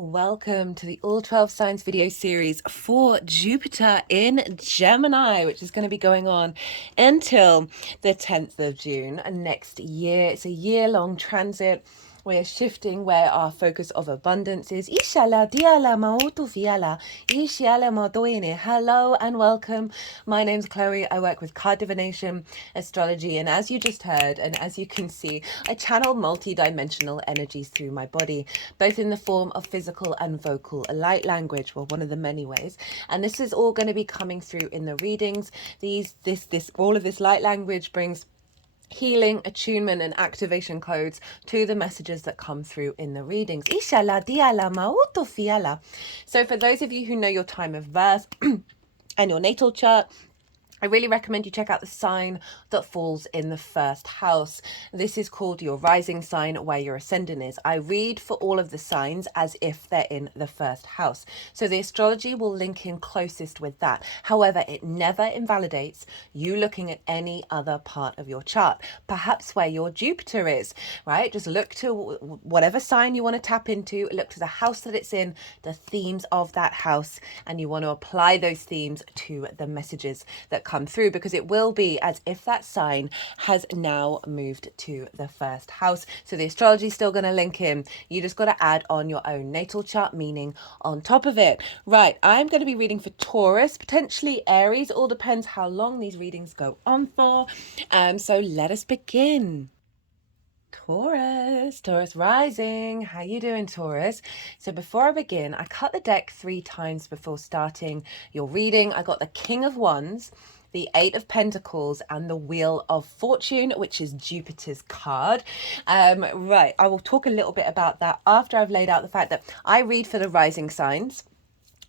Welcome to the All 12 Signs video series for Jupiter in Gemini, which is going to be going on until the 10th of June next year. It's a year-long transit. We're shifting where our focus of abundance is. Hello and welcome. My name's Chloe. I work with card divination, astrology, and as you just heard, and as you can see, I channel multi-dimensional energies through my body, both in the form of physical and vocal light language, well, one of the many ways. And this is all going to be coming through in the readings. All of this light language brings healing, attunement, and activation codes to the messages that come through in the readings. So for those of you who know your time of birth and your natal chart, I really recommend you check out the sign that falls in the first house. This is called your rising sign, where your ascendant is. I read for all of the signs as if they're in the first house. So the astrology will link in closest with that. However, it never invalidates you looking at any other part of your chart, perhaps where your Jupiter is, right? Just look to whatever sign you want to tap into, look to the house that it's in, the themes of that house, and you want to apply those themes to the messages that come through, because it will be as if that sign has now moved to the first house. So the astrology is still going to link in. You just got to add on your own natal chart meaning on top of it. Right, I'm going to be reading for Taurus, potentially Aries. All depends how long these readings go on for. So let us begin. Taurus rising. How you doing, Taurus? So before I begin, I cut the deck 3 times before starting your reading. I got the King of Wands, the 8 of Pentacles, and the Wheel of Fortune, which is Jupiter's card. Right, I will talk a little bit about that after I've laid out the fact that I read for the rising signs.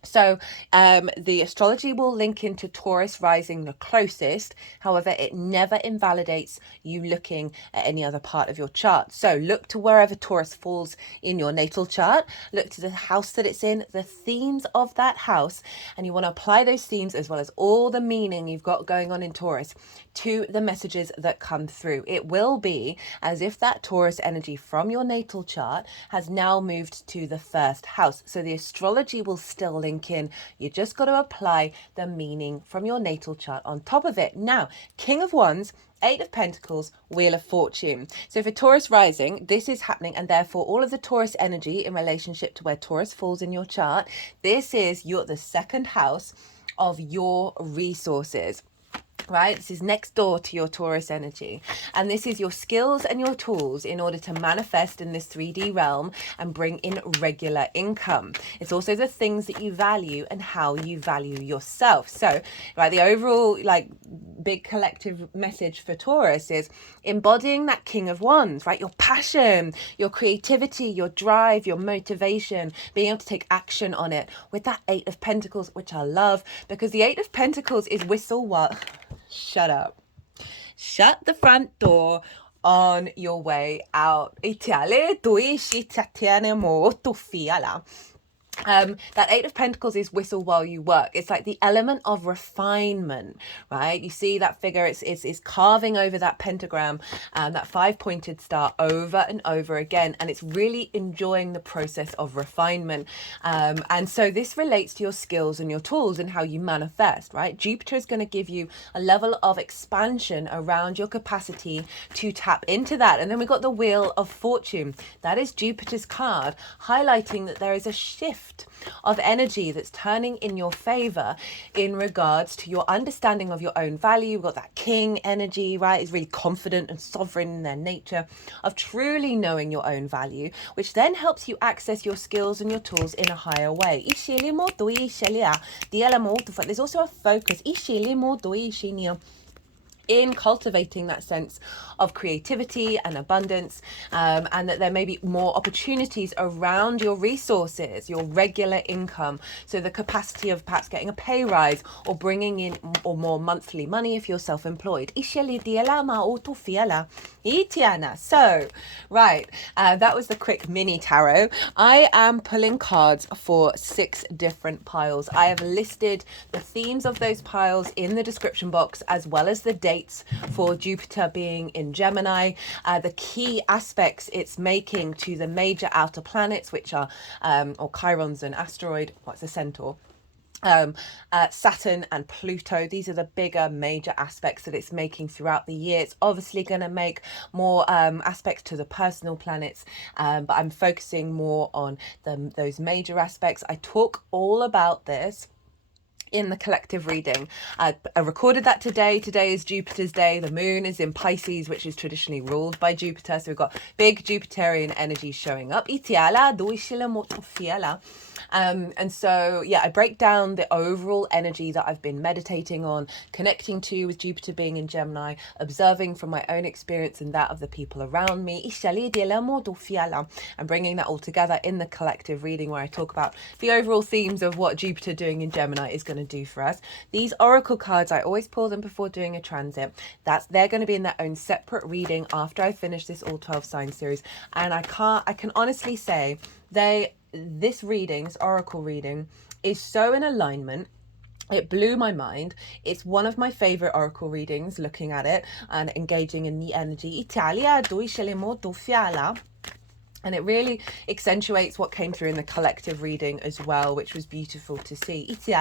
So the astrology will link into Taurus rising the closest. However, it never invalidates you looking at any other part of your chart. So look to wherever Taurus falls in your natal chart. Look to the house that it's in, the themes of that house, and you want to apply those themes as well as all the meaning you've got going on in Taurus to the messages that come through. It will be as if that Taurus energy from your natal chart has now moved to the first house. So the astrology will still link in. You just got to apply the meaning from your natal chart on top of it. Now, King of Wands, 8 of Pentacles, Wheel of Fortune. So for Taurus rising, this is happening, and therefore all of the Taurus energy in relationship to where Taurus falls in your chart, this is the second house of your resources. Right, this is next door to your Taurus energy, and this is your skills and your tools in order to manifest in this 3D realm and bring in regular income. It's also the things that you value and how you value yourself. So, right, the overall big collective message for Taurus is embodying that King of Wands, right? Your passion, your creativity, your drive, your motivation, being able to take action on it with that 8 of Pentacles, which I love, because the 8 of Pentacles is shut up. Shut the front door on your way out. That 8 of Pentacles is whistle while you work. It's like the element of refinement, right? You see that figure, it's carving over that pentagram, that 5-pointed star over and over again, and it's really enjoying the process of refinement. And so this relates to your skills and your tools and how you manifest, right? Jupiter is going to give you a level of expansion around your capacity to tap into that. And then we've got the Wheel of Fortune. That is Jupiter's card, highlighting that there is a shift of energy that's turning in your favor in regards to your understanding of your own value. We've got that king energy, right? It's really confident and sovereign in their nature of truly knowing your own value, which then helps you access your skills and your tools in a higher way. There's also a focus in cultivating that sense of creativity and abundance, and that there may be more opportunities around your resources, your regular income. So the capacity of perhaps getting a pay rise or bringing in or more monthly money if you're self-employed. Itiana. So, right, that was the quick mini tarot. I am pulling cards for 6 different piles. I have listed the themes of those piles in the description box, as well as the dates for Jupiter being in Gemini, the key aspects it's making to the major outer planets, which are, or Chiron's an asteroid, what's a centaur? Saturn and Pluto. These are the bigger major aspects that it's making throughout the year. It's obviously going to make more aspects to the personal planets, but I'm focusing more on those major aspects. I talk all about this in the collective reading. I recorded that today. Today is Jupiter's day. The moon is in Pisces, which is traditionally ruled by Jupiter. So we've got big Jupiterian energy showing up. And so, yeah, I break down the overall energy that I've been meditating on, connecting to with Jupiter being in Gemini, observing from my own experience and that of the people around me. And bringing that all together in the collective reading, where I talk about the overall themes of what Jupiter doing in Gemini is going to do for us. These oracle cards, I always pull them before doing a transit. They're going to be in their own separate reading after I finish this all 12 sign series. And I can honestly say this oracle reading is so in alignment. It blew my mind. It's one of my favorite oracle readings, looking at it and engaging in the energy. And it really accentuates what came through in the collective reading as well, which was beautiful to see. So,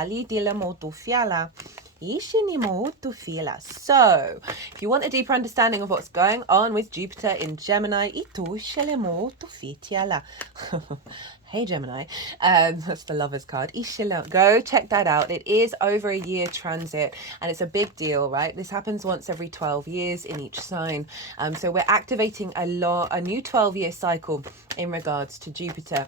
if you want a deeper understanding of what's going on with Jupiter in Gemini, hey Gemini, that's the Lovers card. Go check that out. It is over a year transit, and it's a big deal, right? This happens once every 12 years in each sign. So we're activating a new 12-year cycle in regards to Jupiter.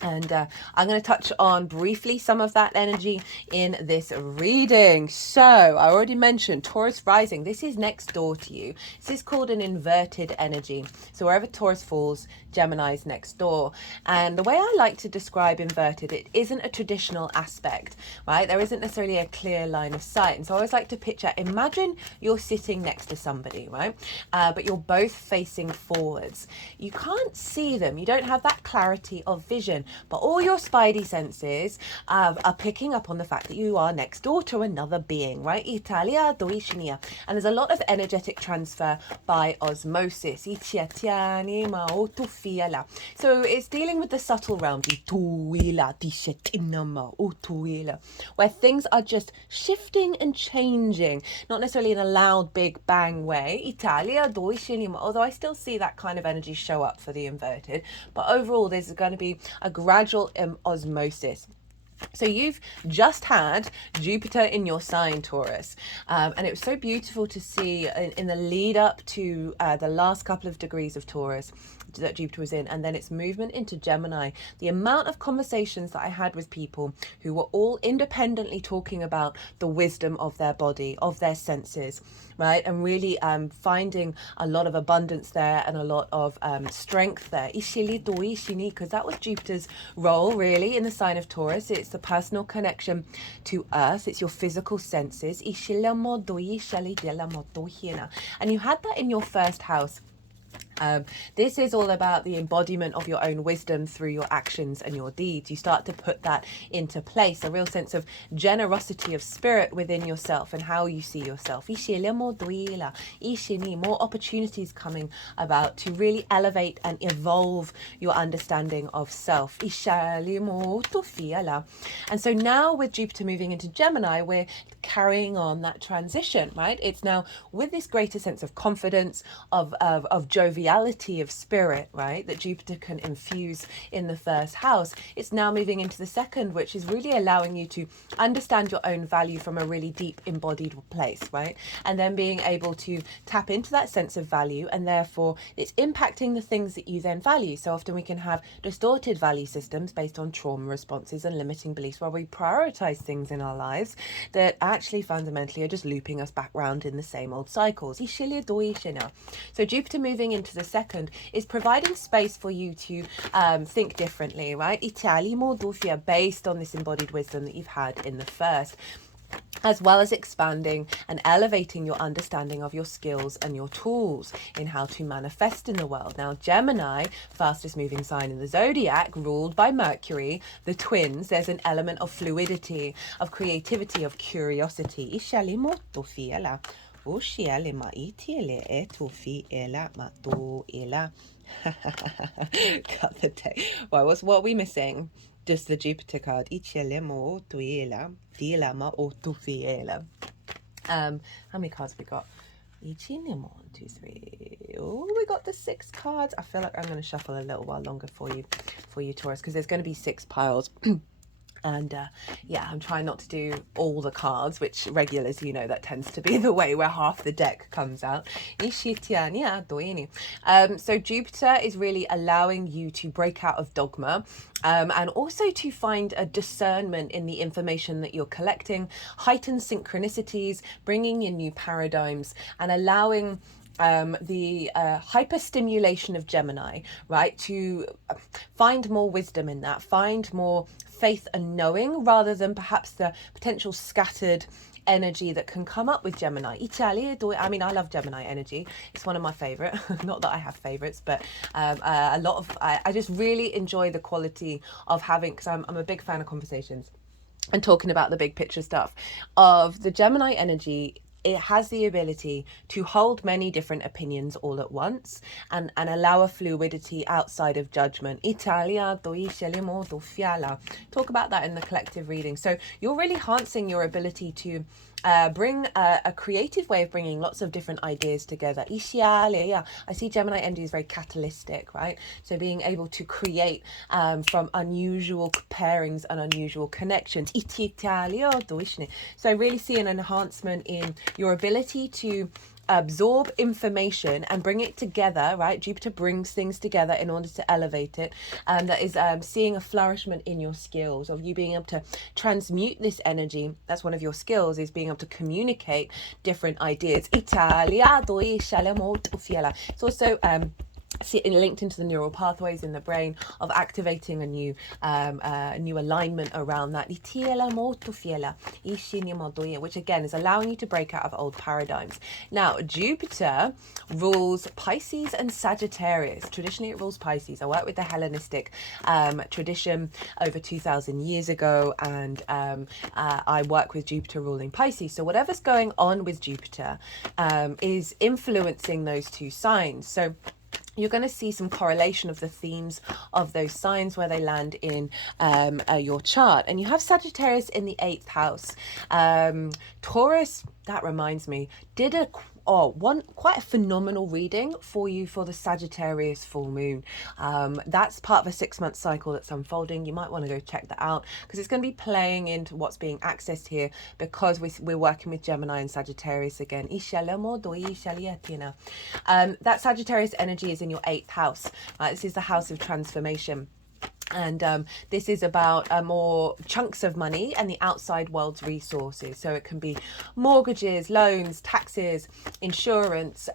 And I'm going to touch on briefly some of that energy in this reading. So I already mentioned Taurus rising. This is next door to you. This is called an inverted energy. So wherever Taurus falls, Gemini is next door. And the way I like to describe inverted, it isn't a traditional aspect, right? There isn't necessarily a clear line of sight. And so I always like to picture, imagine you're sitting next to somebody, right? But you're both facing forwards. You can't see them. You don't have that clarity of vision. But all your spidey senses are picking up on the fact that you are next door to another being, right? Italia doishinia. And there's a lot of energetic transfer by osmosis. So it's dealing with the subtle realm, where things are just shifting and changing, not necessarily in a loud, big bang way. Italia doishinia. Although I still see that kind of energy show up for the inverted. But overall, there's going to be a gradual osmosis. So you've just had Jupiter in your sign, Taurus, and it was so beautiful to see in the lead up to the last couple of degrees of Taurus that Jupiter was in, and then its movement into Gemini. The amount of conversations that I had with people who were all independently talking about the wisdom of their body, of their senses, right? And really finding a lot of abundance there and a lot of strength there. Because that was Jupiter's role, really, in the sign of Taurus. It's the personal connection to Earth. It's your physical senses. And you had that in your first house. This is all about the embodiment of your own wisdom through your actions and your deeds. You start to put that into place, a real sense of generosity of spirit within yourself and how you see yourself. More opportunities coming about to really elevate and evolve your understanding of self. And so now with Jupiter moving into Gemini, we're carrying on that transition, right? It's now with this greater sense of confidence, of joviality of spirit, right, that Jupiter can infuse in the first house. It's now moving into the second, which is really allowing you to understand your own value from a really deep embodied place, right? And then being able to tap into that sense of value, and therefore it's impacting the things that you then value. So often we can have distorted value systems based on trauma responses and limiting beliefs, where we prioritize things in our lives that actually fundamentally are just looping us back round in the same old cycles. So Jupiter moving into the second is providing space for you to think differently, right? Based on this embodied wisdom that you've had in the first. as well as expanding and elevating your understanding of your skills and your tools in how to manifest in the world. Now, Gemini, fastest moving sign in the zodiac, ruled by Mercury, the twins, there's an element of fluidity, of creativity, of curiosity. Cut the day. Right, what are we missing? Just the Jupiter card. How many cards have we got? 1, 2, 3. Oh, we got the 6 cards. I feel like I'm going to shuffle a little while longer for you, Taurus, because there's going to be 6 piles. And yeah, I'm trying not to do all the cards, which regulars, you know, that tends to be the way where half the deck comes out. So Jupiter is really allowing you to break out of dogma, and also to find a discernment in the information that you're collecting, heighten synchronicities, bringing in new paradigms, and allowing the hyperstimulation of Gemini, right, to find more wisdom in that, find more faith and knowing, rather than perhaps the potential scattered energy that can come up with Gemini. I mean, I love Gemini energy. It's one of my favorite. Not that I have favorites, but a lot of, I just really enjoy the quality of having, because I'm a big fan of conversations and talking about the big picture stuff of the Gemini energy. It has the ability to hold many different opinions all at once and allow a fluidity outside of judgment. Talk about that in the collective reading. So you're really enhancing your ability to bring a creative way of bringing lots of different ideas together. I see Gemini energy is very catalytic, right? So being able to create from unusual pairings and unusual connections. So I really see an enhancement in your ability to absorb information and bring it together, right? Jupiter brings things together in order to elevate it. That is seeing a flourishment in your skills of you being able to transmute this energy. That's one of your skills, is being able to communicate different ideas. It's also linked into the neural pathways in the brain of activating a new alignment around that, which again is allowing you to break out of old paradigms. Now, Jupiter rules Pisces and Sagittarius. Traditionally, it rules Pisces. I work with the Hellenistic tradition over 2,000 years ago, and I work with Jupiter ruling Pisces. So whatever's going on with Jupiter is influencing those two signs. So you're going to see some correlation of the themes of those signs where they land in your chart. And you have Sagittarius in the 8th house. Taurus, that reminds me, did quite a phenomenal reading for you for the Sagittarius full moon. That's part of a 6-month cycle that's unfolding. You might want to go check that out, because it's going to be playing into what's being accessed here, because we're working with Gemini and Sagittarius again. That Sagittarius energy is in your 8th house. This is the house of transformation. And this is about more chunks of money and the outside world's resources. So it can be mortgages, loans, taxes, insurance,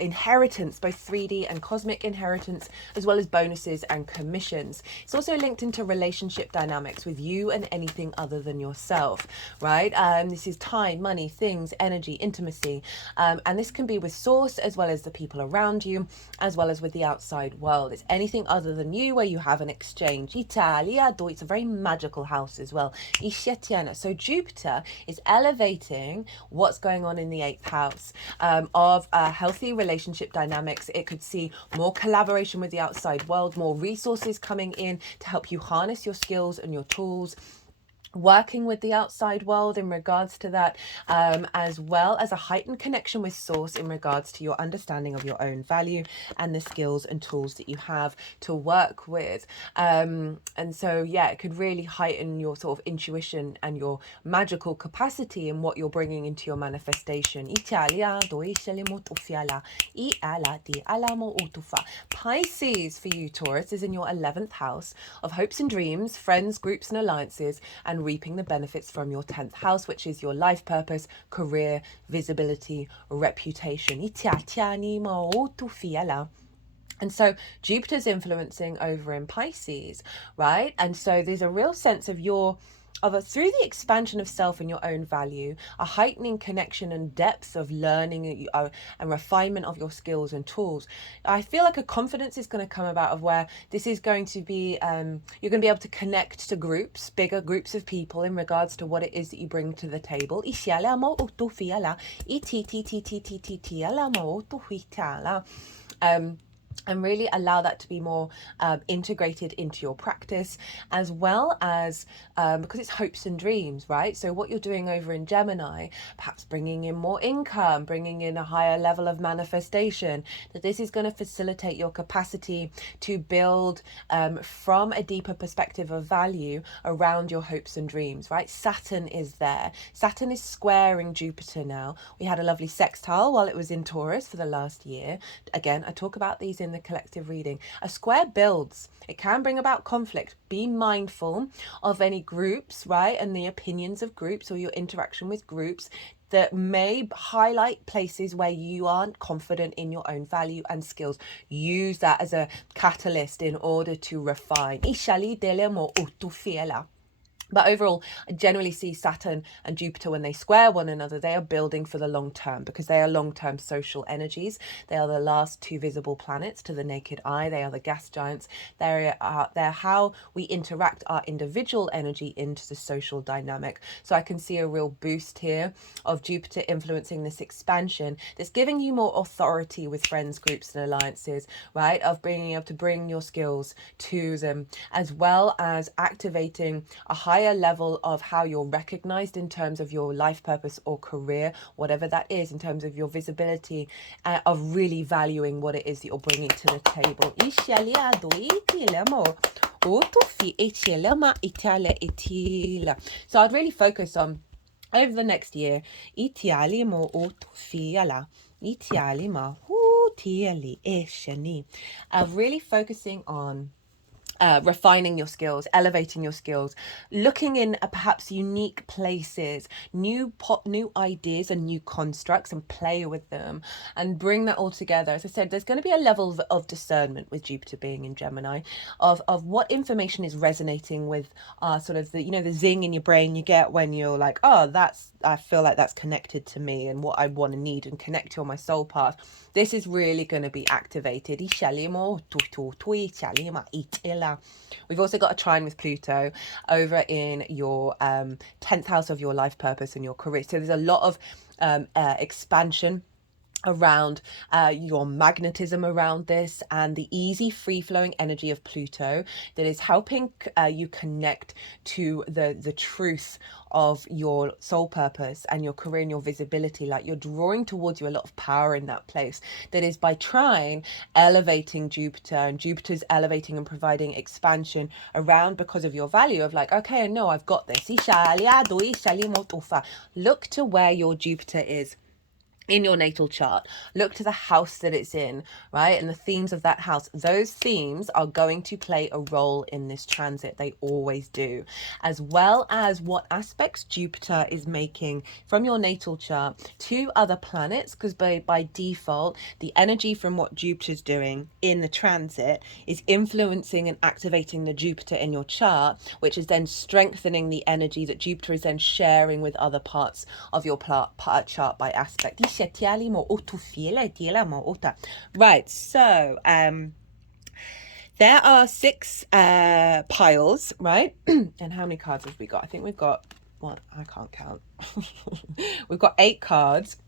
inheritance, both 3D and cosmic inheritance, as well as bonuses and commissions. It's also linked into relationship dynamics with you and anything other than yourself, right? This is time, money, things, energy, intimacy. And this can be with source, as well as the people around you, as well as with the outside world. It's anything other than you where you have an exchange. It's a very magical house as well. So Jupiter is elevating what's going on in the 8th house of healthy relationship dynamics. It could see more collaboration with the outside world, more resources coming in to help you harness your skills and your tools, working with the outside world in regards to that, as well as a heightened connection with source in regards to your understanding of your own value and the skills and tools that you have to work with. And so, yeah, it could really heighten your sort of intuition and your magical capacity in what you're bringing into your manifestation. Pisces for you, Taurus, is in your 11th house of hopes and dreams, friends, groups and alliances, and reaping the benefits from your 10th house, which is your life purpose, career, visibility, reputation. And so Jupiter's influencing over in Pisces, right? And so there's a real sense of your through the expansion of self and your own value, a heightening connection and depth of learning and refinement of your skills and tools. I feel like a confidence is going to come about of where this is going to be, you're going to be able to connect to groups, bigger groups of people in regards to what it is that you bring to the table. And really allow that to be more integrated into your practice, as well as because it's hopes and dreams, right? So what you're doing over in Gemini, perhaps bringing in more income, bringing in a higher level of manifestation, that this is going to facilitate your capacity to build from a deeper perspective of value around your hopes and dreams, right? Saturn is there. Saturn is squaring Jupiter now. We had a lovely sextile while it was in Taurus for the last year. Again, I talk about these in the collective reading. A square builds. It can bring about conflict. Be mindful of any groups, right, and the opinions of groups or your interaction with groups that may highlight places where you aren't confident in your own value and skills. Use that as a catalyst in order to refine. But overall, I generally see Saturn and Jupiter, when they square one another, they are building for the long term, because they are long-term social energies. They are the last two visible planets to the naked eye. They are the gas giants. They're how we interact our individual energy into the social dynamic. So I can see a real boost here of Jupiter influencing this expansion that's giving you more authority with friends, groups and alliances, right? Of being able to bring your skills to them, as well as activating a higher level of how you're recognized in terms of your life purpose or career, whatever that is, in terms of your visibility, of really valuing what it is that you're bringing to the table. So I'd really focus on, over the next year, of really focusing on refining your skills, elevating your skills, looking in perhaps unique places, new ideas and new constructs, and play with them and bring that all together. As I said, there's going to be a level of discernment with Jupiter being in Gemini, of what information is resonating with sort of the, the zing in your brain you get when you're like, oh, I feel like that's connected to me and what I want to need and connect to on my soul path. This is really going to be activated. We've also got a trine with Pluto over in your 10th house of your life purpose and your career. So there's a lot of expansion around your magnetism around this, and the easy free-flowing energy of Pluto that is helping you connect to the truth of your soul purpose and your career and your visibility. Like, you're drawing towards you a lot of power in that place, that is by trine elevating Jupiter, and Jupiter's elevating and providing expansion around because of your value of like, okay, I know I've got this. Look to where your Jupiter is in your natal chart. Look to the house that it's in, right? And the themes of that house. Those themes are going to play a role in this transit. They always do. As well as what aspects Jupiter is making from your natal chart to other planets, because by default, the energy from what Jupiter's doing in the transit is influencing and activating the Jupiter in your chart, which is then strengthening the energy that Jupiter is then sharing with other parts of your chart by aspect. Right, so there are 6 piles, right? And how many cards have we got? I think we've got, well, I can't count. We've got 8 cards.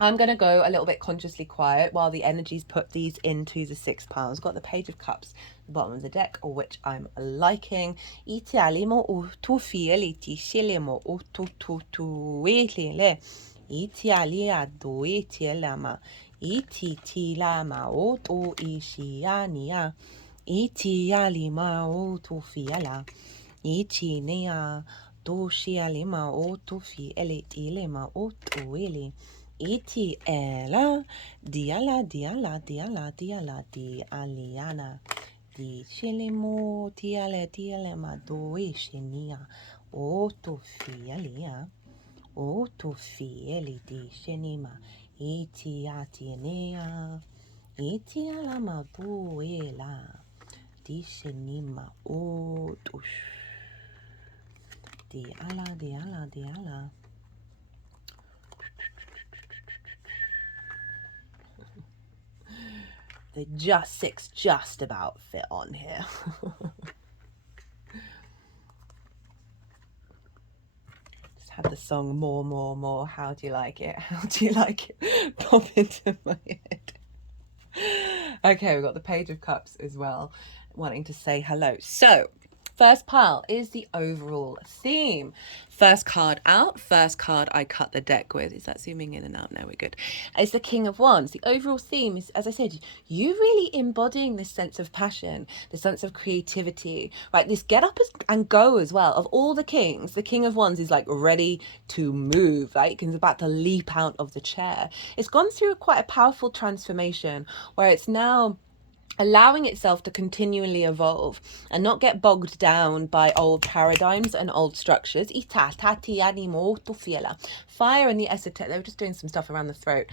I'm going to go a little bit consciously quiet while the energies put these into the 6 piles. Got the Page of Cups at the bottom of the deck, or which I'm liking. Iti ela diala diala diala diala di aliana di chilimo tiale tiale ma doi shinia o to fialia o to fieli di shinima iti atinea iti ala ma duela Dishinima otush. Diala, diala, diala. The just six just about fit on here. Just have the song more, more, more. How do you like it? How do you like it? Pop into my head. Okay, we've got the Page of Cups as well, wanting to say hello. So, first pile is the overall theme. First card out, first card I cut the deck with. Is that zooming in and out? No, we're good. It's the King of Wands. The overall theme is, as I said, you really embodying this sense of passion, the sense of creativity, right? This get up and go as well. Of all the kings, the King of Wands is like ready to move, right? He's about to leap out of the chair. It's gone through quite a powerful transformation where it's now allowing itself to continually evolve and not get bogged down by old paradigms and old structures. Fire and the esoteric, they were just doing some stuff around the throat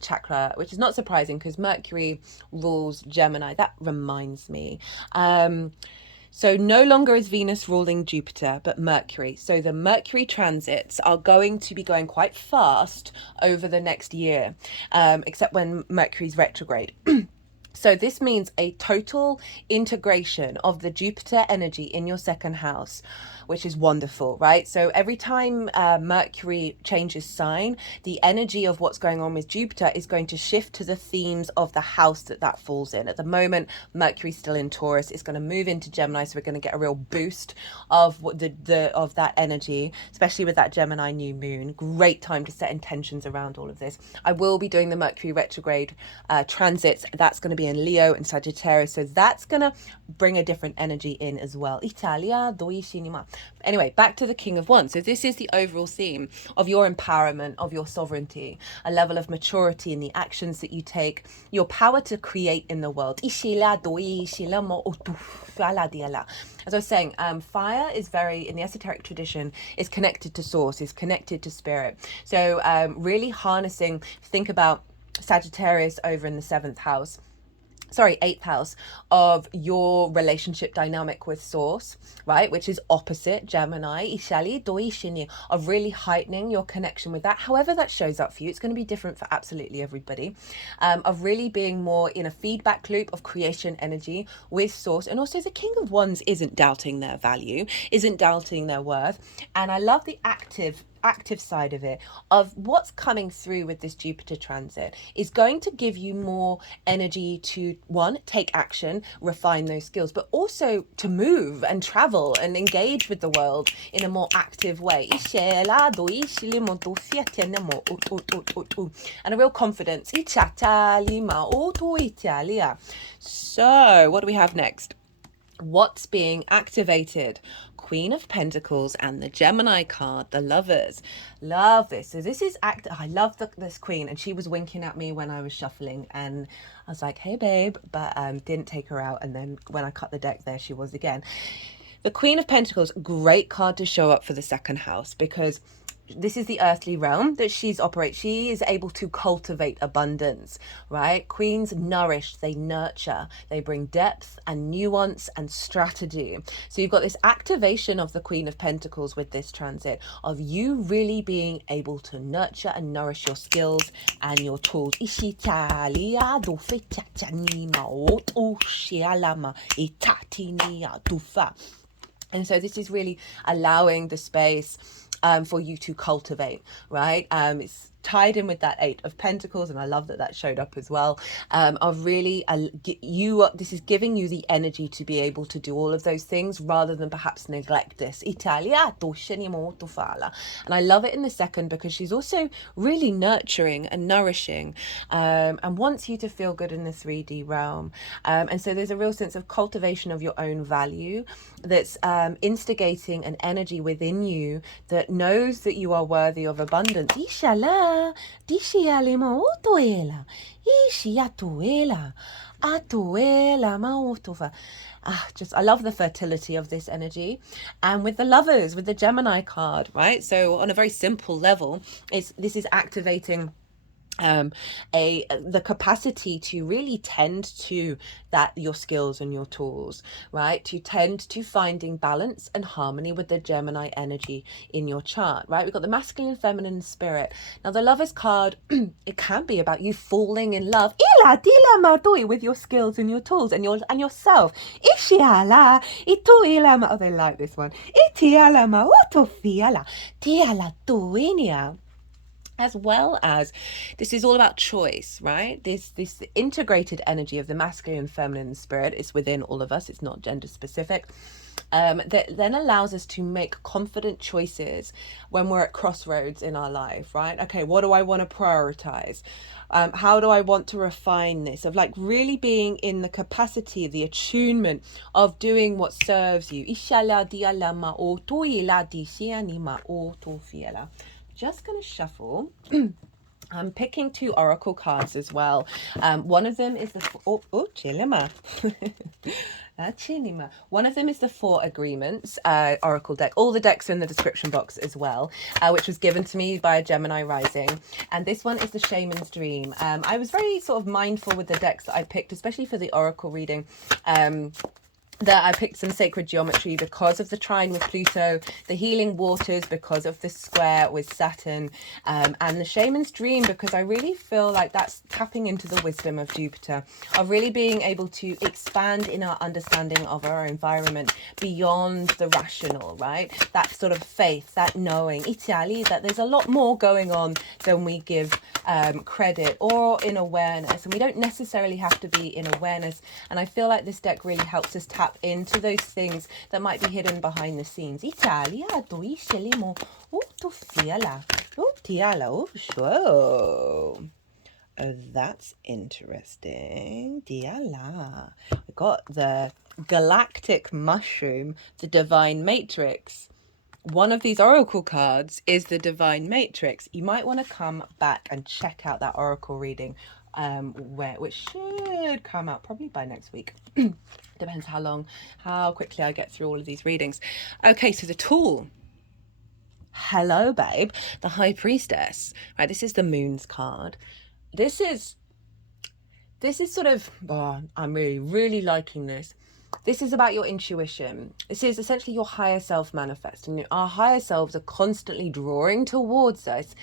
chakra, which is not surprising because Mercury rules Gemini. That reminds me. So no longer is Venus ruling Jupiter, but Mercury. So the Mercury transits are going to be going quite fast over the next year, except when Mercury's retrograde. So this means a total integration of the Jupiter energy in your second house, which is wonderful, right? So every time Mercury changes sign, the energy of what's going on with Jupiter is going to shift to the themes of the house that falls in. At the moment, Mercury's still in Taurus. It's going to move into Gemini, so we're going to get a real boost of of that energy, especially with that Gemini new moon. Great time to set intentions around all of this. I will be doing the Mercury retrograde transits. That's going to be in Leo and Sagittarius, so that's going to bring a different energy in as well. Italia doi cinema. Anyway, back to the King of Wands. So this is the overall theme of your empowerment, of your sovereignty, a level of maturity in the actions that you take, your power to create in the world. As I was saying, fire is very, in the esoteric tradition, is connected to source, is connected to spirit. So really harnessing, think about Sagittarius over in the 8th house of your relationship dynamic with source, right? Which is opposite Gemini, of really heightening your connection with that. However that shows up for you, it's going to be different for absolutely everybody. Of really being more in a feedback loop of creation energy with source. And also the King of Wands isn't doubting their value, isn't doubting their worth. And I love the active side of it, of what's coming through with this Jupiter transit is going to give you more energy to, one, take action, refine those skills, but also to move and travel and engage with the world in a more active way. And a real confidence. So what do we have next? What's being activated? Queen of Pentacles and the Gemini card, the Lovers. Love this. So this is I love this queen, and she was winking at me when I was shuffling, and I was like, hey babe, but didn't take her out. And then when I cut the deck, there she was again. The Queen of Pentacles, great card to show up for the second house, because this is the earthly realm that she is able to cultivate abundance, right? Queens nourish, they nurture, they bring depth and nuance and strategy. So you've got this activation of the Queen of Pentacles with this transit, of you really being able to nurture and nourish your skills and your tools. And so this is really allowing the space for you to cultivate, right? It's tied in with that 8 of Pentacles, and I love that showed up as well, of really this is giving you the energy to be able to do all of those things rather than perhaps neglect this. And I love it in the second because she's also really nurturing and nourishing, and wants you to feel good in the 3D realm, and so there's a real sense of cultivation of your own value that's instigating an energy within you that knows that you are worthy of abundance. I love the fertility of this energy. And with the Lovers, with the Gemini card, right? So on a very simple level, this is activating the capacity to really tend to your skills and your tools, right? To tend to finding balance and harmony with the Gemini energy in your chart, right? We've got the masculine, feminine, and spirit. Now the Lovers card, it can be about you falling in love with your skills and your tools and yourself. Oh, they like this one. As well as this is all about choice, right? This integrated energy of the masculine and feminine spirit is within all of us. It's not gender specific. That then allows us to make confident choices when we're at crossroads in our life, right? Okay, what do I want to prioritize? How do I want to refine this? Of like really being in the capacity, the attunement of doing what serves you. Just going to shuffle. I'm picking 2 oracle cards as well. One of them is the Chilima. One of them is the 4 Agreements oracle deck. All the decks are in the description box as well, which was given to me by a Gemini rising. And this one is the Shaman's Dream. I was very sort of mindful with the decks that I picked, especially for the oracle reading. That I picked some sacred geometry because of the trine with Pluto, the healing waters because of the square with Saturn, and the shaman's dream because I really feel like that's tapping into the wisdom of Jupiter, of really being able to expand in our understanding of our environment beyond the rational, right? That sort of faith, that knowing, Italy, that there's a lot more going on than we give credit or in awareness, and we don't necessarily have to be in awareness. And I feel like this deck really helps us tap into those things that might be hidden behind the scenes. Italia, oh, that's interesting. Diala. We got the galactic mushroom, the divine matrix. One of these oracle cards is the divine matrix. You might want to come back and check out that oracle reading, which should come out probably by next week. Depends how quickly I get through all of these readings. Okay, so the tool. Hello, babe. The High Priestess. Right, this is the Moon's card. This is sort of, I'm really liking this. This is about your intuition. This is essentially your higher self manifesting. Our higher selves are constantly drawing towards us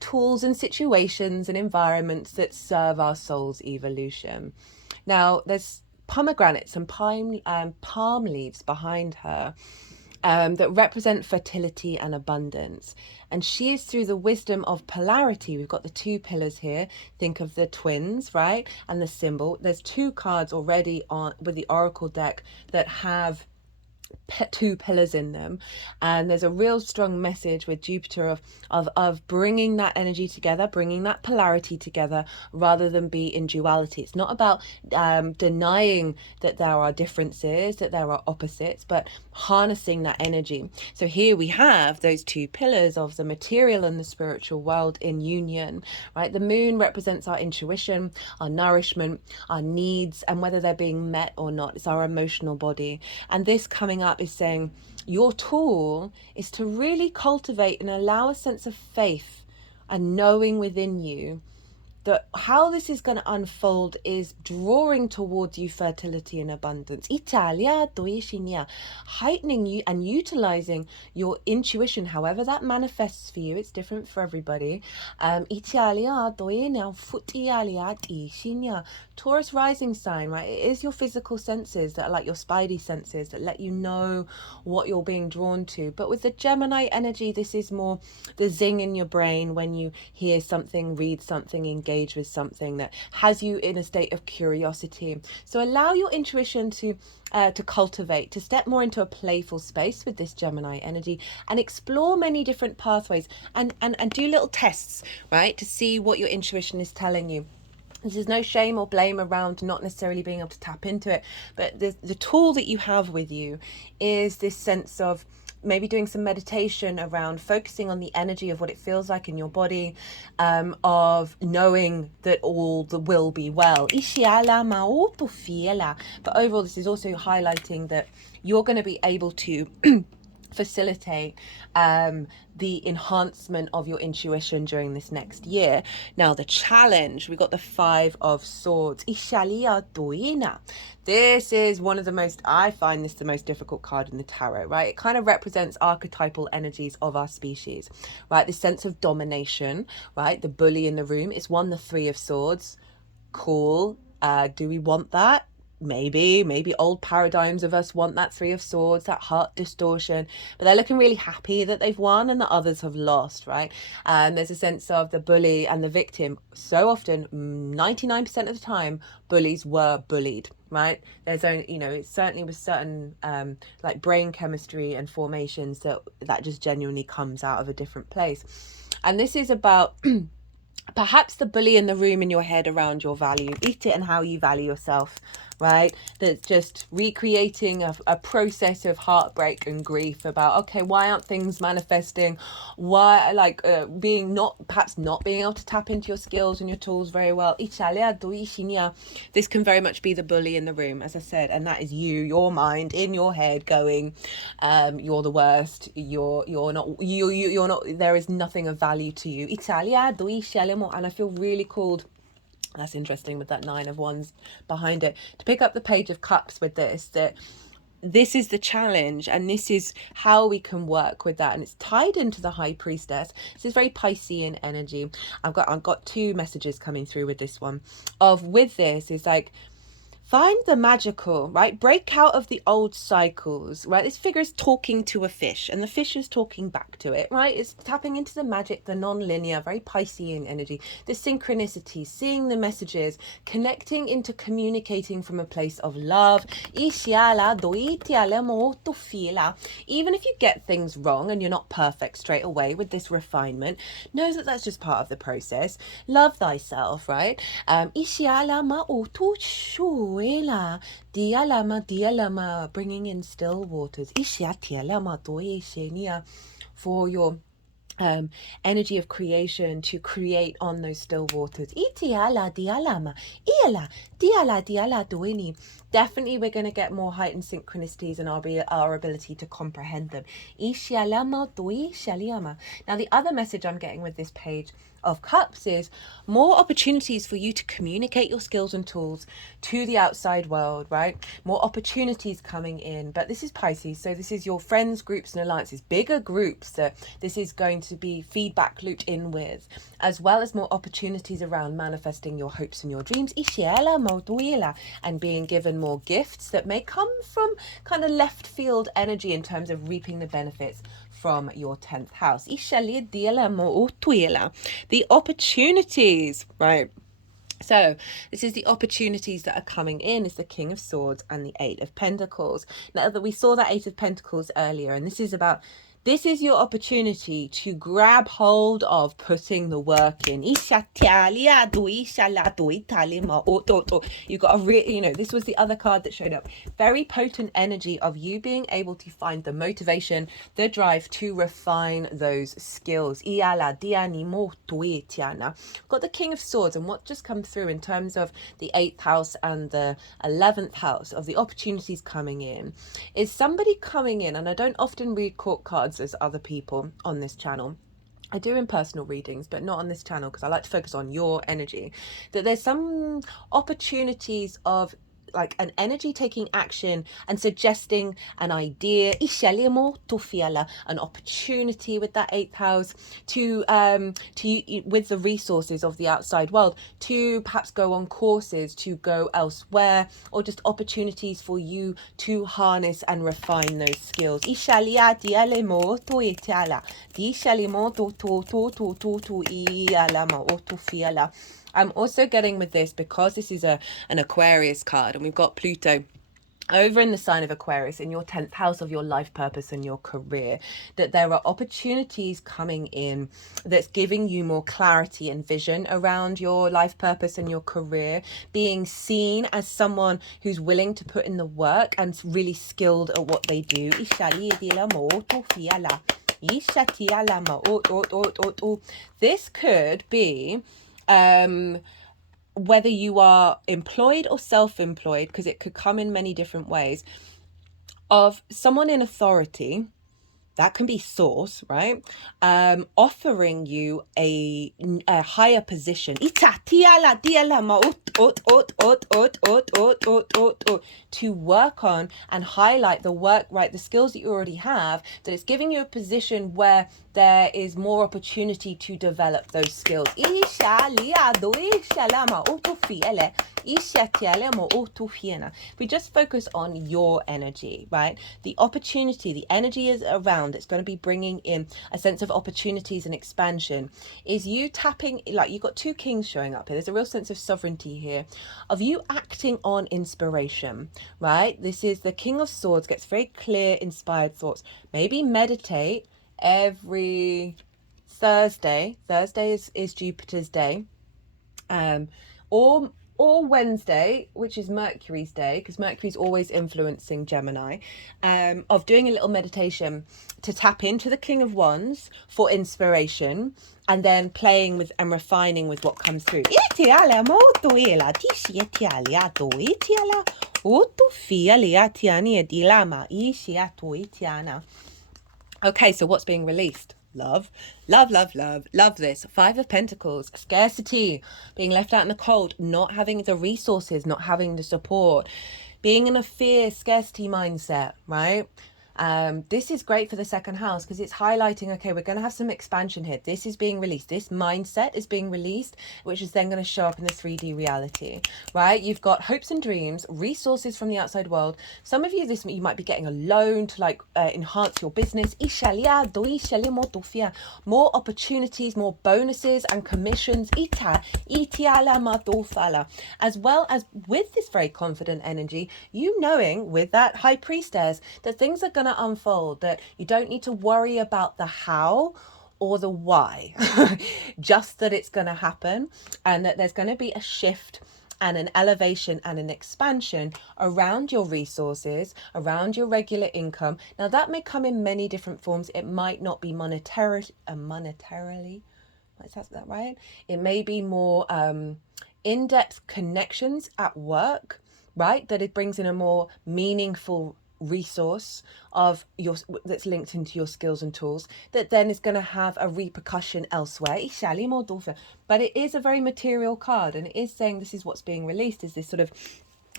tools and situations and environments that serve our soul's evolution. Now, there's pomegranates and palm leaves behind her that represent fertility and abundance. And she is through the wisdom of polarity. We've got the 2 pillars here. Think of the twins, right? And the symbol. There's 2 cards already on with the oracle deck that have 2 pillars in them, and there's a real strong message with Jupiter of bringing that energy together, bringing that polarity together rather than be in duality. It's not about denying that there are differences, that there are opposites, but harnessing that energy. So here we have those 2 pillars of the material and the spiritual world in union, right? The moon represents our intuition, our nourishment, our needs, and whether they're being met or not. It's our emotional body. And this coming up is saying your tool is to really cultivate and allow a sense of faith and knowing within you that how this is going to unfold is drawing towards you fertility and abundance. Italia, heightening you and utilizing your intuition, however that manifests for you. It's different for everybody. Taurus rising sign, right? It is your physical senses that are like your spidey senses that let you know what you're being drawn to. But with the Gemini energy, this is more the zing in your brain when you hear something, read something, engage with something that has you in a state of curiosity. So allow your intuition to cultivate, to step more into a playful space with this Gemini energy and explore many different pathways and do little tests, right, to see what your intuition is telling you. There's no shame or blame around not necessarily being able to tap into it, but the tool that you have with you is this sense of maybe doing some meditation around focusing on the energy of what it feels like in your body, of knowing that all will be well. But overall, this is also highlighting that you're going to be able to facilitate the enhancement of your intuition during this next year. Now the challenge, we got the 5 of Swords. This is one of the most, I find this the most difficult card in the tarot, right? It kind of represents archetypal energies of our species, right? The sense of domination, right? The bully in the room. It's the 3 of Swords. Cool. Do we want that? Maybe old paradigms of us want that 3 of Swords, that heart distortion, but they're looking really happy that they've won and the others have lost, right? There's a sense of the bully and the victim. So often, 99% of the time, bullies were bullied, right? There's only, it certainly was certain like brain chemistry and formations that just genuinely comes out of a different place. And this is about perhaps the bully in the room in your head around your value, eat it and how you value yourself, right? That's just recreating a process of heartbreak and grief about, okay, why aren't things manifesting? Why, like, perhaps not being able to tap into your skills and your tools very well. This can very much be the bully in the room, as I said, and that is you, your mind in your head going, you're the worst, you're not, there is nothing of value to you. And I feel really called, that's interesting with that 9 of Wands behind it, to pick up the Page of Cups with this, that this is the challenge and this is how we can work with that, and it's tied into the High Priestess. This is very Piscean energy. I've got 2 messages coming through with this one. With this is like, find the magical, right? Break out of the old cycles, right? This figure is talking to a fish and the fish is talking back to it, right? It's tapping into the magic, the non-linear, very Piscean energy, the synchronicity, seeing the messages, connecting into communicating from a place of love. Even if you get things wrong and you're not perfect straight away with this refinement, know that that's just part of the process. Love thyself, right? Bringing in still waters for your energy of creation to create on those still waters. Definitely we're going to get more heightened synchronicities and our ability to comprehend them. Now the other message I'm getting with this Page of Cups is more opportunities for you to communicate your skills and tools to the outside world, right? More opportunities coming in. But this is Pisces, so this is your friends, groups and alliances, bigger groups that this is going to be feedback looped in with, as well as more opportunities around manifesting your hopes and your dreams, and being given more gifts that may come from kind of left field energy in terms of reaping the benefits from your 10th house. The opportunities, right? So this is the opportunities that are coming in, is the King of Swords and the 8 of Pentacles. Now that we saw that 8 of Pentacles earlier, and this is your opportunity to grab hold of putting the work in. You got a this was the other card that showed up. Very potent energy of you being able to find the motivation, the drive to refine those skills. Got the King of Swords, and what just come through in terms of the 8th house and the 11th house of the opportunities coming in is somebody coming in, and I don't often read court cards as other people on this channel. I do in personal readings, but not on this channel because I like to focus on your energy. That there's some opportunities of like an energy taking action and suggesting an idea, an opportunity with that 8th house to with the resources of the outside world to perhaps go on courses, to go elsewhere, or just opportunities for you to harness and refine those skills. I'm also getting with this, because this is an Aquarius card and we've got Pluto over in the sign of Aquarius in your 10th house of your life purpose and your career, that there are opportunities coming in that's giving you more clarity and vision around your life purpose and your career, being seen as someone who's willing to put in the work and really skilled at what they do. This could be whether you are employed or self-employed, because it could come in many different ways, of someone in authority that can be source, right? Offering you a higher position to work on and highlight the work, right? The skills that you already have, that it's giving you a position where there is more opportunity to develop those skills. If we just focus on your energy, right? The opportunity, the energy is around, it's going to be bringing in a sense of opportunities and expansion. Is you tapping, like you've got two kings showing up here. There's a real sense of sovereignty here, of you acting on inspiration, right? This is the King of Swords, gets very clear, inspired thoughts. Maybe meditate every Thursday. Thursday is Jupiter's day. Or Wednesday, which is Mercury's day, because Mercury's always influencing Gemini, of doing a little meditation to tap into the King of Wands for inspiration, and then playing with and refining with what comes through. Okay, so what's being released? Love, love, love, love, love this. 5 of Pentacles, scarcity, being left out in the cold, not having the resources, not having the support, being in a fear, scarcity mindset, right? This is great for the second house because it's highlighting, okay, we're going to have some expansion here. This is being released. This mindset is being released, which is then going to show up in the 3D reality, right? You've got hopes and dreams, resources from the outside world. Some of you, you might be getting a loan to like enhance your business. More opportunities, more bonuses and commissions. As well as with this very confident energy, you knowing with that High Priestess that things are going to unfold, that you don't need to worry about the how or the why, just that it's going to happen, and that there's going to be a shift and an elevation and an expansion around your resources, around your regular income. Now that may come in many different forms. It might not be monetarily, is that right? It may be more in-depth connections at work, right? That it brings in a more meaningful resource of your that's linked into your skills and tools, that then is going to have a repercussion elsewhere. But it is a very material card, and it is saying this is what's being released, is this sort of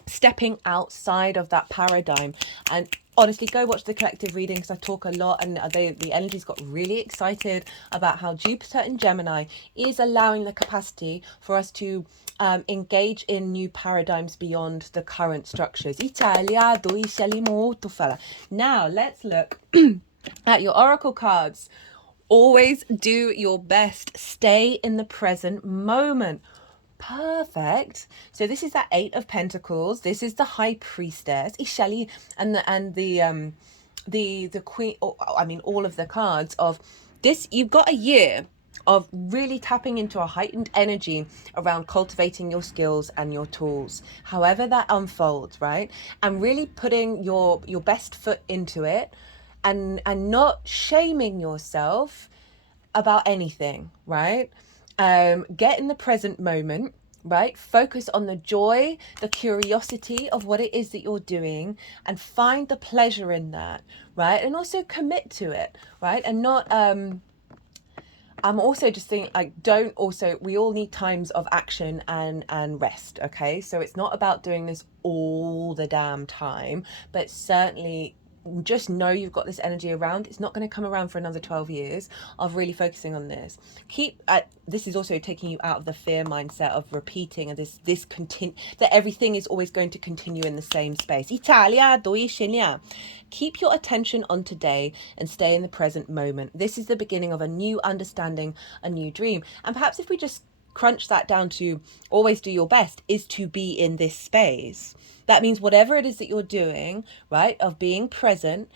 stepping outside of that paradigm. And honestly, go watch the collective reading because I talk a lot, and the energies got really excited about how Jupiter in Gemini is allowing the capacity for us to engage in new paradigms beyond the current structures. Now let's look at your oracle cards. Always do your best. Stay in the present moment. Perfect. So this is that 8 of Pentacles. This is the High Priestess, Ishali, and the Queen. I mean, all of the cards of this. You've got a year of really tapping into a heightened energy around cultivating your skills and your tools, however that unfolds, right? And really putting your best foot into it, and not shaming yourself about anything, right? Get in the present moment, right? Focus on the joy, the curiosity of what it is that you're doing, and find the pleasure in that, right? And also commit to it, right? And not I'm also just thinking, like, we all need times of action and rest, okay? So it's not about doing this all the damn time, but certainly just know you've got this energy around. It's not going to come around for another 12 years of really focusing on this. This is also taking you out of the fear mindset of repeating and that everything is always going to continue in the same space. Keep your attention on today and stay in the present moment. This is the beginning of a new understanding, a new dream. And perhaps if we just crunch that down to always do your best, is to be in this space. That means whatever it is that you're doing, right, of being present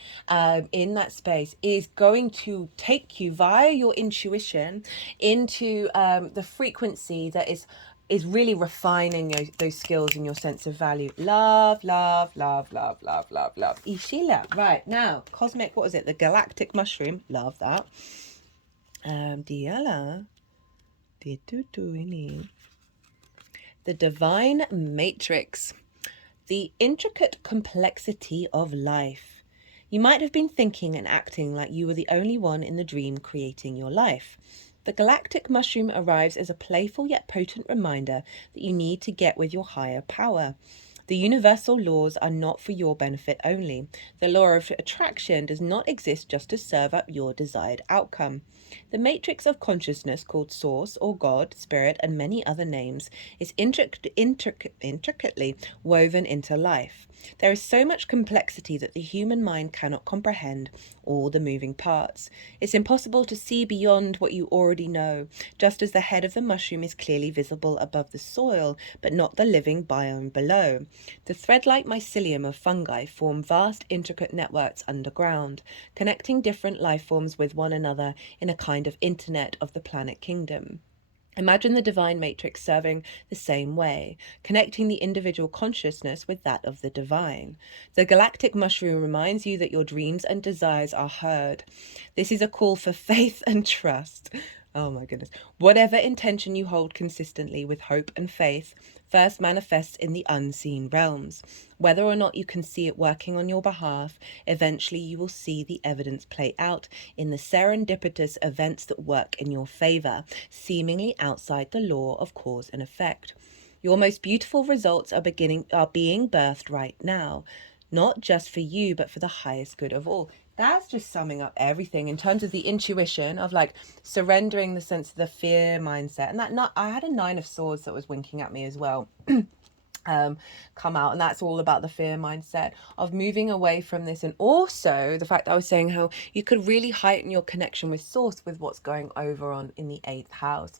in that space is going to take you via your intuition into the frequency that is really refining those skills and your sense of value. Love, love, love, love, love, love, love. Ishila. Right, now, cosmic, what is it? The galactic mushroom. Love that. Diala. The divine matrix. The intricate complexity of life. You might have been thinking and acting like you were the only one in the dream creating your life. The galactic mushroom arrives as a playful yet potent reminder that you need to get with your higher power. The universal laws are not for your benefit only. The law of attraction does not exist just to serve up your desired outcome. The matrix of consciousness, called Source or God, Spirit, and many other names, is intricately woven into life. There is so much complexity that the human mind cannot comprehend all the moving parts. It's impossible to see beyond what you already know, just as the head of the mushroom is clearly visible above the soil, but not the living biome below. The thread-like mycelium of fungi form vast, intricate networks underground, connecting different life forms with one another in a kind of internet of the planet kingdom. Imagine the divine matrix serving the same way, connecting the individual consciousness with that of the divine. The galactic mushroom reminds you that your dreams and desires are heard. This is a call for faith and trust. Oh my goodness. Whatever intention you hold consistently with hope and faith first manifests in the unseen realms. Whether or not you can see it working on your behalf, eventually you will see the evidence play out in the serendipitous events that work in your favor, seemingly outside the law of cause and effect. Your most beautiful results are being birthed right now, not just for you, but for the highest good of all. That's just summing up everything in terms of the intuition of like surrendering the sense of the fear mindset. And that not, I had a 9 of swords that was winking at me as well. Come out, and that's all about the fear mindset of moving away from this, and also the fact that I was saying how you could really heighten your connection with source with what's going over on in the 8th house,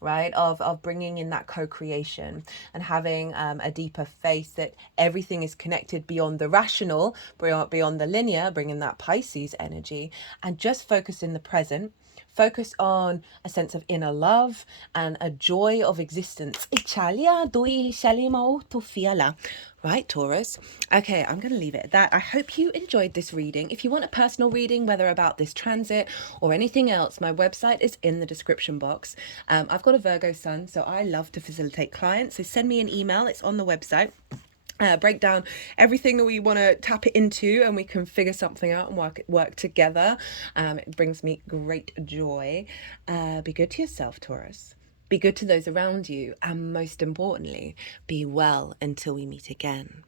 right, of bringing in that co-creation and having a deeper faith that everything is connected beyond the rational, beyond the linear, bringing that Pisces energy, and just focus in the present. Focus on a sense of inner love and a joy of existence. Right, Taurus? Okay, I'm going to leave it at that. I hope you enjoyed this reading. If you want a personal reading, whether about this transit or anything else, my website is in the description box. I've got a Virgo sun, so I love to facilitate clients. So send me an email. It's on the website. Break down everything that we want to tap it into, and we can figure something out and work together. It brings me great joy. Be good to yourself, Taurus. Be good to those around you, and most importantly, be well until we meet again.